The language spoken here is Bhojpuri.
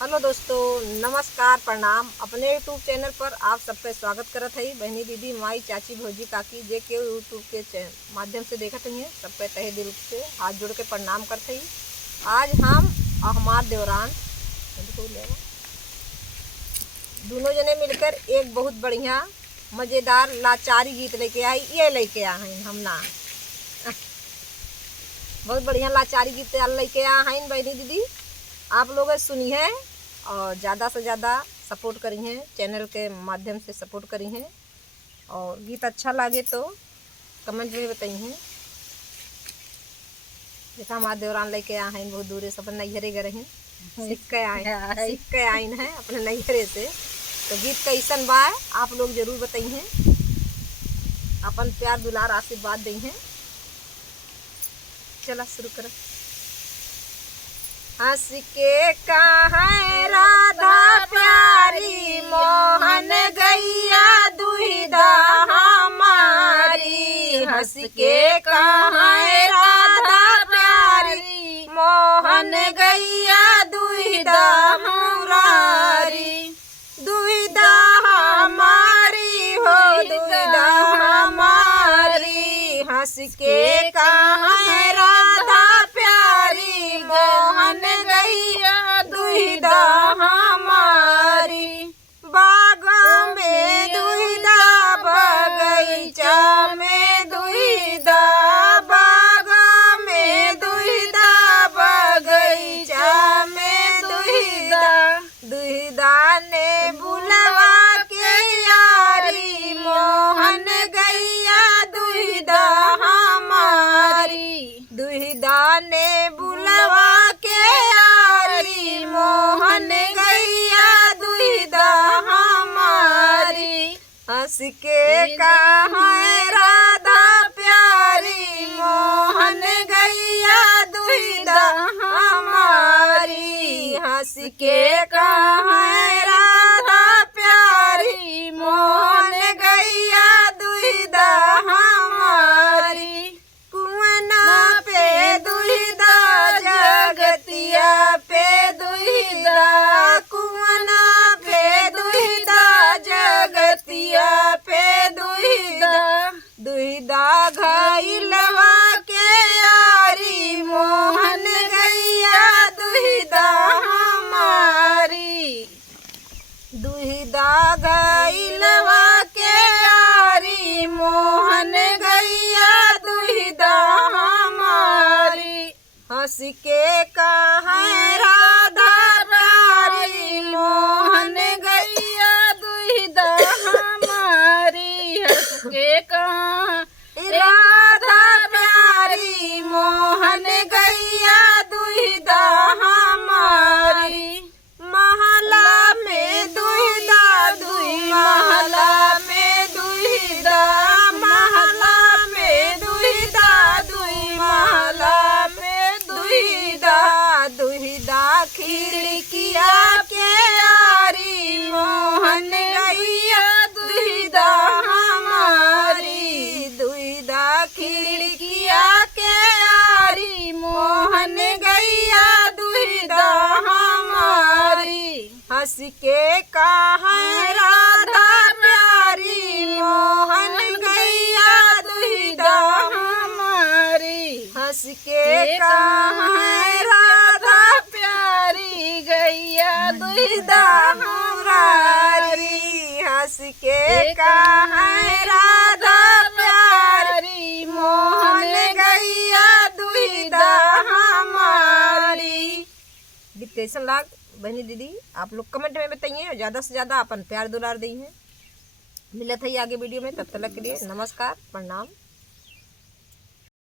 हेलो दोस्तों, नमस्कार, प्रणाम। अपने यूट्यूब चैनल पर आप सबका स्वागत करत हई। बहनी, दीदी, माई, चाची, भौजी, काकी जे के यूट्यूब के माध्यम से देखत हई सबके तहे दिल से हाथ जोड़ के प्रणाम करते ही। आज हम और हमार देवरान दोनों जने मिलकर एक बहुत बढ़िया मज़ेदार लाचारी गीत लेके आई। ये लेके आ हैं हम ना बहुत बढ़िया लाचारी गीत लेके आ हैं। बहनी, दीदी, आप लोग सुनी है और ज़्यादा से ज़्यादा सपोर्ट करी हैं, चैनल के माध्यम से सपोर्ट करी हैं। और गीत अच्छा लगे तो कमेंट में बताई हैं। देखा हमारे देवरान लेके आ हैं बहुत दूर से, अपन नैहरे गए हैं, सीख के आइन है अपने नैहरे से। तो गीत कैसन बा आप लोग जरूर बताई हैं, अपन प्यार दुलार आशीर्वाद दी हैं। चला शुरू कर। हंस के कहाँ राधा प्यारी, मोहन गैया दुहिदा हमारी। हंस के कहाँ राधा प्यारी, मोहन गैया दुहिदा हमारी। दुहिदा हमारी हो दुहिदा हमारी। हंस के कहाँ राधा प्यारी, मोहन गैया दुहिदा हमारी। बाग में दुहिदा, बगीचा में दुहिदा, बाग में दुहिदा, बगीचा में दुहिदा। दुहिदा ने बुलवा के यारी, मोहन गैया दुहिदा हमारी। दुहिदा ने बुलवा के यारी, मोहन गैया दुहिदा हमारी। हंस के कहाँ राधा प्यारी, मोहन गैया दुहिदा हमारी। हंस के कहाँ राधा प्यारी, मोहन गैया दुहिदा हमारी। कुआना पे दुहिदा, जगतिया पे दुहिदा, कुआना पे दुहिदा, जगतिया पे दुहिदा। दुहिदा घाइलवा के यारी, मोहन गैया दुहिदा हमारी। दुहिदा घाइलवा के यारी, मोहन गैया दुहिदा हमारी। हंस के कहाँ राधा प्यारी, मोहन गैया दुहिदा हमारी। हंस के कहाँ राधा प्यारी, मोहन गैया दुहिदा हमारी। महला में दुहिदा, दुई महला में दुहिदा, महला में दुहिदा, दुई महला में दुहिदा। दुहिदा खिड़किया के यारी, मोहन गैया दुहिदा हमारी। दुहिदा खिड़किया के यारी, मोहन गैया दुहिदा हमारी। हंस के कहाँ राधा प्यारी, मोहन गैया दुहिदा हमारी। हंस के कहाँ राधा प्यारी, गैया दुहिदा हमारी। हंस के कहाँ राधा प्यारी, मोहन गैया दुहिदा हमारी। गीत कैसन लाग बहनी, दीदी, आप लोग कमेंट में बताइए और ज़्यादा से ज़्यादा अपन प्यार दुलार दी हैं। मिलत है आगे वीडियो में, तब तक के लिए नमस्कार, प्रणाम।